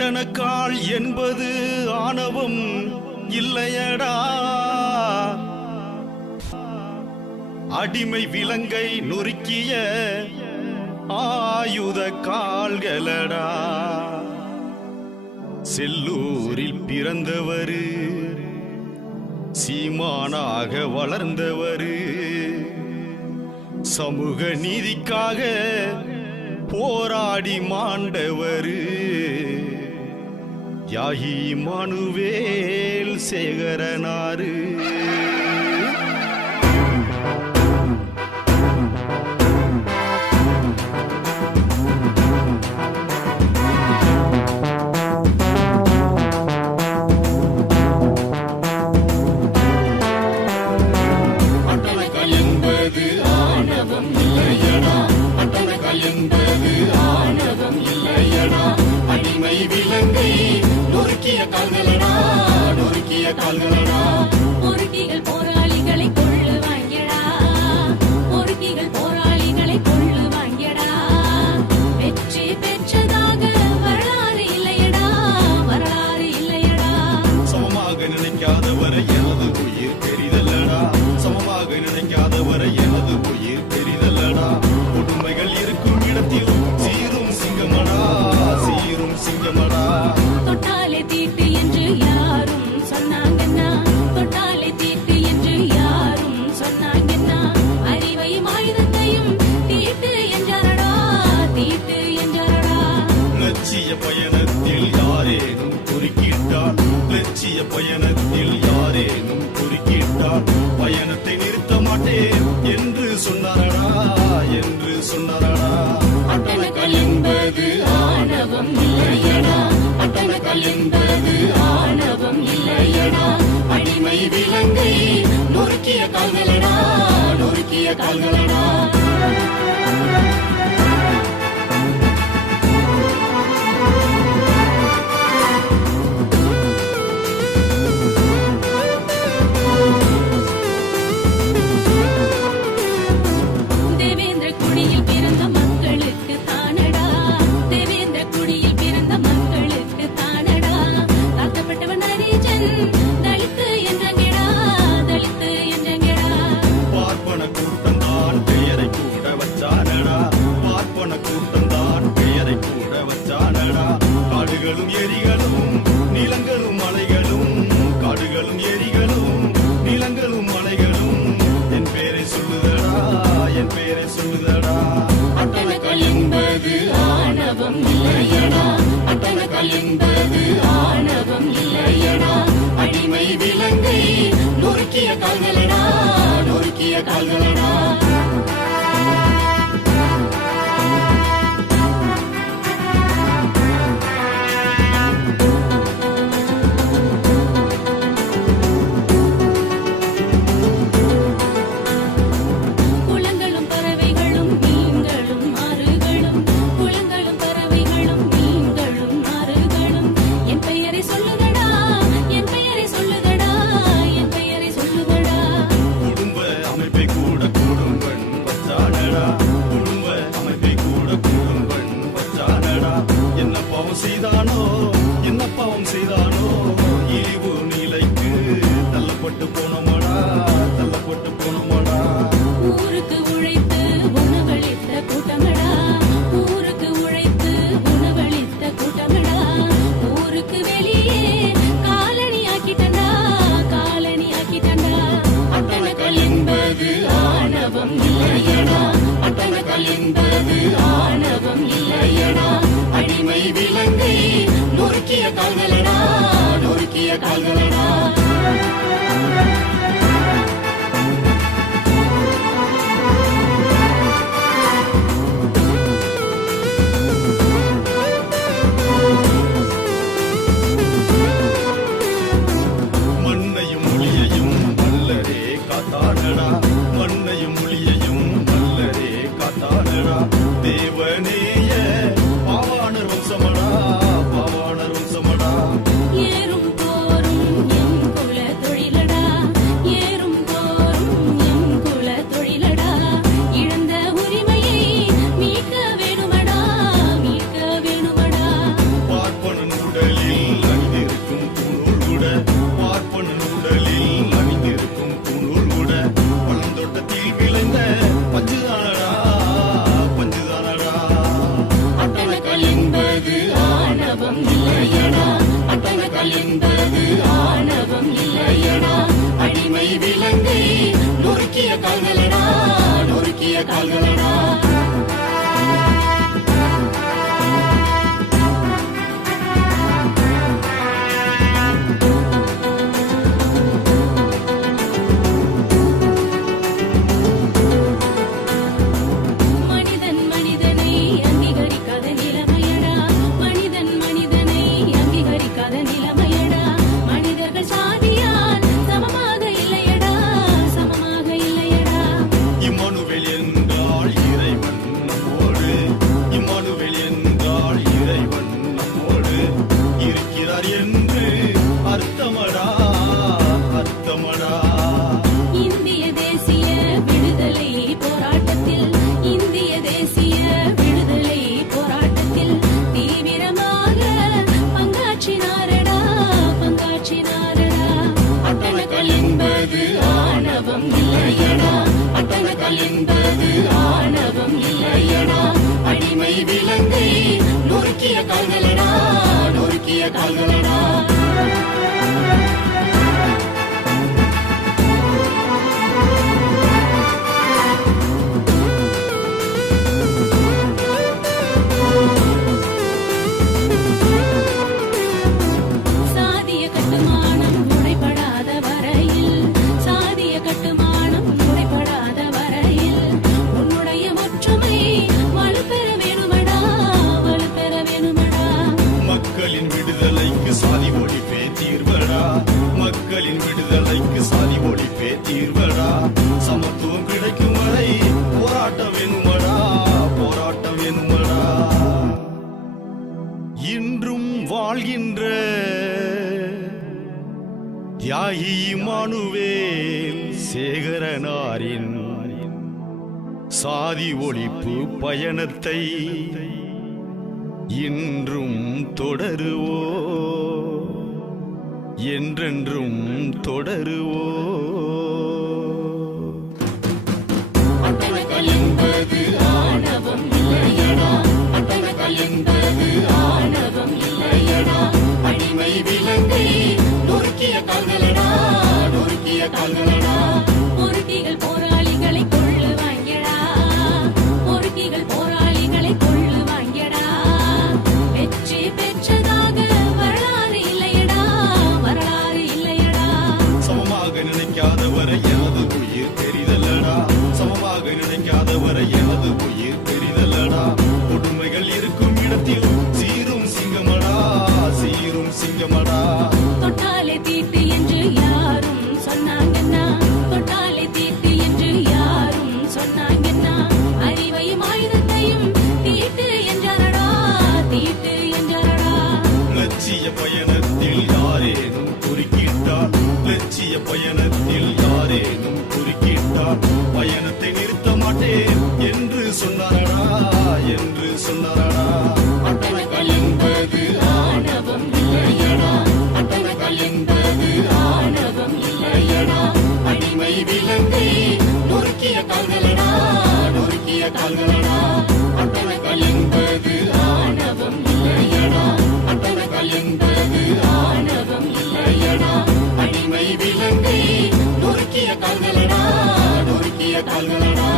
பட்டணக்கால் என்பது ஆணவம் இல்லையடா, அடிமை விலங்கை நொறுக்கிய ஆயுத கால்களடா. செல்லூரில் பிறந்தவரு, சீமானாக வளர்ந்தவரு, சமூக நீதிக்காக போராடி மாண்டவரு, யாகி மனுவேல் சேகரனாரு. பொறுக்கிகள் போராளிகளை கொள்ளு வாங்கியடா, பொறுக்கிகள் போராளிகளை கொள்ளு வாங்கியடா. வெற்றி பெற்றதாக வரலாறு இல்லையடா, வரலாறு இல்லையடா. சமமாக நினைக்காதவரை எனது உயிர் பெரிதல்லடா, சமமாக நினைக்காதவரை எனது உயிர் பெரிதல்லடா. கொடுமைகள் இருக்கும் இடத்தில் சீரும் சிங்கமடா, சீரும் சிங்கமடா. தொட்டாலே தீட்டு என்று யாரும் சொன்னாங்கன்னா, தொட்டாலே தீட்டு என்று யாரும் சொன்னாங்கன்னா, அறிவையும் ஆயுதத்தையும் தீட்டு என்றாரடா, தீட்டு என்றாரடா. லட்சிய பயணத்தில் யாரேனும் குறுக்கிட்டால், லட்சிய பயணத்தில் யாரேனும் குறுக்கிட்டால் பயணத்தை நிறுத்த மாட்டேன் என்று சொன்னாரடா, என்று சொன்னாரடா. அட்டனக்கல் என்பது ஆணவம் இல்லையடா, அட்டனக்கல் என்பது ஆணவம் இல்லையடா. அடிமை விலங்கை நொறுக்கிய கால்களடா, நொறுக்கிய கால்களடா. தேவேந்திர குடியில் பிறந்த மக்களுக்கு தானடா, தேவேந்திர குடியில் பிறந்த மக்களுக்கு தானடா. தாழ்த்தப்பட்டவன் ஹரிஜன் தலித்து என்றங்கடா, தலித்து என்றங்கடா. பார்ப்பன கூட்டம் தான் பெயரை கூட வச்சானடா, பார்ப்பன கூட்டம் தான் பெயரை கூட வச்சானடா. காடுகளும் எரிகளும் நிலங்களும் மலைகளும், காடுகளும் எரிகளும் நிலங்களும் மலைகளும் என் பேரை சொல்லுதடா, என் பேரை சொல்லுதடா. அட்டனக்கல் என்பது ஆணவம் இல்லையடா, அட்டனக்கல் என்பது ஆணவம் இல்லையடா. அடிமை விலங்கை நொறுக்கிய கால்களடா, நொறுக்கிய கால்களடா. குளங்களும் பறவைகளும் மீன்களும் ஆறுகளும், குளங்களும் பறவைகளும் மீன்களும் ஆறுகளும் என் பெயரை சொல்லுதடா, என் பெயரை சொல்லுதடா, என் பெயரை சொல்லுதடா. குடும்ப அமைப்பை கூட குடும்பன் வச்சானடா, குடும்ப அமைப்பை கூட குடும்பன் வச்சானடா. என்ன பாவம் செய்தானோ, என்ன பாவம் செய்தானோ, இழிவு நிலைக்கு தள்ளப்பட்டு போனோமடா, தள்ளப்பட்டு போனோமடா. ஊருக்கு உழைத்து உணவளித்த கூட்டமடா, ஊருக்கு உழைத்து உணவளித்த கூட்டமடா. ஊருக்கு வெளியே காலனி ஆக்கிட்டண்டா, காலனி ஆக்கிட்டண்டா. அட்டனக்கல் என்பது ஆணவம் இல்லையடா, அட்டனக்கல் என்பது ஆணவம் இல்லையடா. அடிமை விலங்கை நொறுக்கிய கால்களடா, நொறுக்கிய கால்களடா. மண்ணையும் மொழியையும் மல்லரே காத்தானடா, மண்ணையும் மொழியையும் மல்லரே காத்தானடா. தேவனேய பாவாணர் வம்சமடா, பாவாணர் வம்சமடா. ஏறும் போரும் ஆணவம் இல்லையடா அட்டனக்கல் என்பது ஆணவம் இல்லையடா அடிமை விலங்கை நொறுக்கிய கால்களடா நொறுக்கிய கால்களடா என்பது ஆணவம் இல்லையடா அடிமை விலங்கை நொறுக்கிய கால்களடா நொறுக்கிய கால்களடா சாதிய கட்டுமானம் முறைப்படாத வரையில் சாதிய கட்டுமானம் முறைப்படாத வரையில் உன்னுடைய ஒற்றுமை வலுப்பெற வேணுமடா வலுப்பெற வேணுமடா மக்களின் விடுதலைக்கு சாதி ஒழிப்பே தீர்வடா மக்களின் விடுதலைக்கு சாதி ஒழிப்பே தீர்வடா சமத்துவம் கிடைக்கும் வரை போராட்டம் வேணுமடா போராட்டம் வேணுமடா இன்றும் வாழ்கின்ற தியாகி இம்மானுவேல் சேகரனாரின் சாதி ஒழிப்பு பயணத்தை இன்றும் தொடருவோ என்றென்றும் தொடருவோ அட்டனக்கல் என்பது ஆணவம் இல்லையடா அட்டனக்கல் என்பது ஆணவம் இல்லையடா அடிமை விலங்கை நொறுக்கிய கால்களடா நொறுக்கிய கால்களடா பொறுக்கிகள் போராளிகளை கொள்ளு வாங்கியடா பொறுக்கிகள் போராளிகளை கொள்ளு வாங்கியடா வெற்றி பெற்றதாக வரலாறு இல்லையடா வரலாறு இல்லையடா சமமாக நினைக்காதவரை எனது உயிர் பெரிதல்லடா சமமாக நினைக்காதவரை எனது உயிர் பெரிதல்லடா கொடுமைகள் இருக்கும் இடத்தில் சீரும் சிங்கமடா சீரும் சிங்கமடா தொட்டாலே தீட்டு என்று யாரும் சொன்னாங்கன்னா தொட்டாலே தீட்டு என்று யாரும் சொன்னாங்கன்னா அறிவையும் ஆயுதத்தையும் தீட்டு என்றாரடா தீட்டு என்றாரடா லட்சிய பயணத்தில் யாரேனும் குறுக்கிட்டால் லட்சிய பயணத்தில் யாரேனும் குறுக்கிட்டால் பயணத்தை நிறுத்த மாட்டேன் என்று சொன்னாரடா என்று சொன்னாரடா அட்டனக்கல் என்பது ஆணவம் இல்லையடா அட்டனக்கல் என்பது ஆணவம் இல்லையடா அடிமை விலங்கை நொறுக்கிய கால்களடா நொறுக்கிய கால்களடா அட்டனக்கல் என்பது ஆணவம் இல்லையடா அட்டனக்கல் என்பது ஆணவம் இல்லையடா அடிமை விலங்கை நொறுக்கிய கால்களடா நொறுக்கிய கால்களடா